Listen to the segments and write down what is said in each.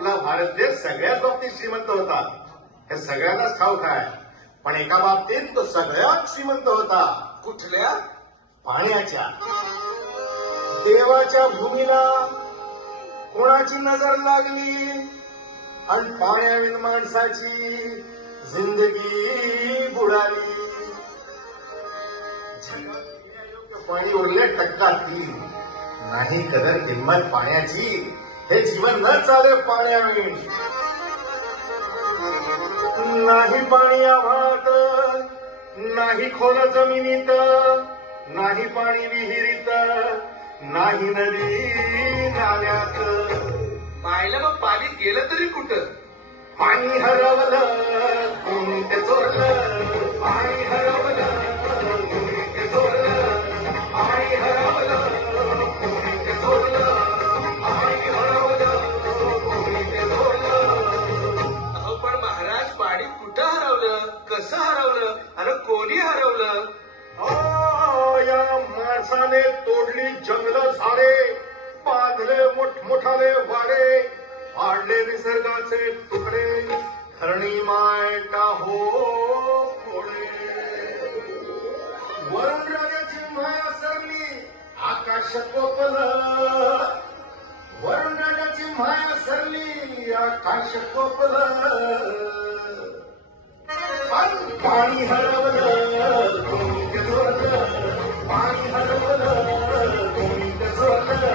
आपला भारत देश सगळ्याच बाबतीत श्रीमंत होता, हे सगळ्यांनाच ठाऊक आहे. पण एका बाबतीत तो सगळ्यात श्रीमंत होता. कुठल्या? पाण्याच्या. देवाच्या भूमीला कोणाची नजर लागली आणि पाण्याविन माणसाची जिंदगी बुडाली. जगात पिण्यायोग्य पाणी उरले टक्का 3. नाही कदर किंमत पाण्याची, हे जीवन न चाले पाण्याविण. नाही पाणी आव्हात, नाही खोल जमिनीत, नाही पाणी विहिरीत, नाही नदी नाल्यात. पाहिलं मग पाणी गेलं तरी कुठं? पाणी हरवलं कोणी ते चोरलं, पाणी हरवलं कोणी ते चोरलं, पाणी हरवलं कोणी ते चोरलं, पाणी हरवलं कोणी ते चोरलं. अहो पण महाराज, पाणी कुठं हरवलं, कसं हरवलं आणि कोणी हरवलं? या माणसाने तोडली जंगल झाडे, बांधले मोठमोठाले वाडे, पाडले निसर्गाचे तुकडे, धरणी माय हो खोडे. वरून राजाची माया सरली आकाश कोपलं, वरून राजाची माया सरली आकाश कोपलं. पाणी हरवलं कोणी ते चोरलं, पाणी हरवलं कोणी ते चोरलं.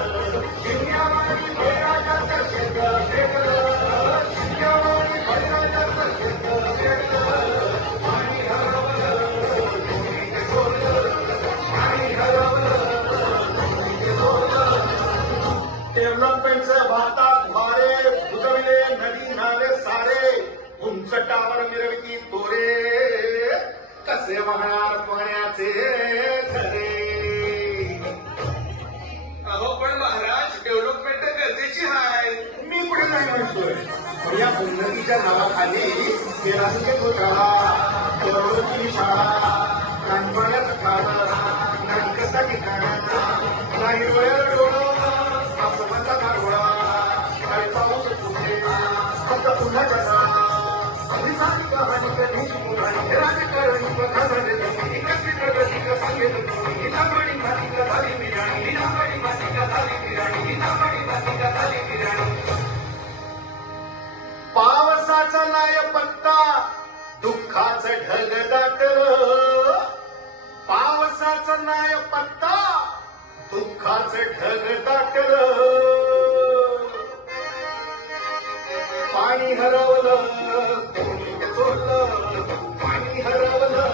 शिवण्यावाणी बैराजाचं शेत भेटलं, शिवण्यावाणी बैराजाचं शेत भेटलं. पाणी हरवलं कोणी ते चोरलं, पाणी हरवलं कोणी ते चोरलं. डेव्हलपमेंटचे भारतात वारे बुजवले, नदी नाले सारे उंच टावर मिरविती तोरे, कसे वाहणार पाण्याचे झरे. अहो पण महाराज, डेव्हलपमेंट गरजेची आहे. मी पुढे नाही म्हणतोय, पण या उन्नतीच्या नावाखाली तेलाचे घोटाळा, करोडोची शाळा, कानपाण्याचं खाणं, नाटकाचा ठिकाणं, नाही डोळ्याला डोळं, आसमानचा गारगोळा, काही पाऊस कुठे, फक्त पुन्हाच्या शाळा. कहाणी कधी राजकारणी प्रधान एकत्रित प्रगती का सांगेल हितामणी मातिका झाली बिराणी, हितामणी मातिका झाली बिराणी, हितामणी मातिका झाली बिराणी. पावसाचा नाय पत्ता, दुःखाचं ढग दाटलं. पावसाचा नाय पत्ता, दुःखाचं ढग दाटलं. पाणी हरवलं कोणी ते चोरलं, पाणी हरवलं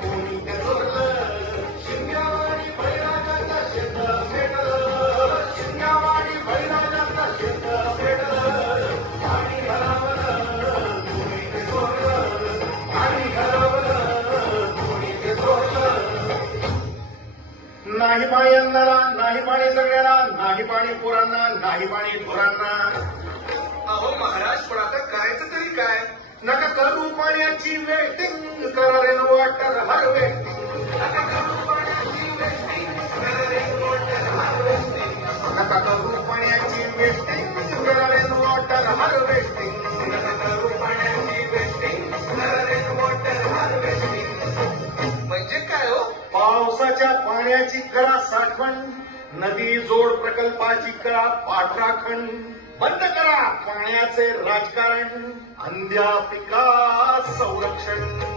कोणी ते चोरलं. शिंग्यावाडी बैराजाचं शेत भेटलं, शिंग्यावाडी बैराजाचं शेत भेटलं. पाणी हरवलं कोणी ते चोरलं, पाणी हरवलं कोणी ते चोरलं. नाही पाणी आणणारा, नाही पाणी जगण्याला, नाही पाणी पोरांना, नाही पाणी ढोरांना. अहो महाराज, पण आता करायचं तरी काय? नका करू पाण्याची वेटिंग, करा रे वॉटर हार्वेस्टिंग. नका करू पाण्याची वेटिंग, करा रे वॉटर हार्वेस्टिंग. नका करू पाण्याची वेटिंग, करा रे वॉटर हार्वेस्टिंग. नका करू पाण्याची वेटिंग, करा रे वॉटर हार्वेस्टिंग. म्हणजे काय हो? पावसाच्या पाण्याची करा साठवण, नदी जोड प्रकल्पाची करा पाठराखण. बंद करा पाण्याचे राजकारण, अंध्या पिका संरक्षण.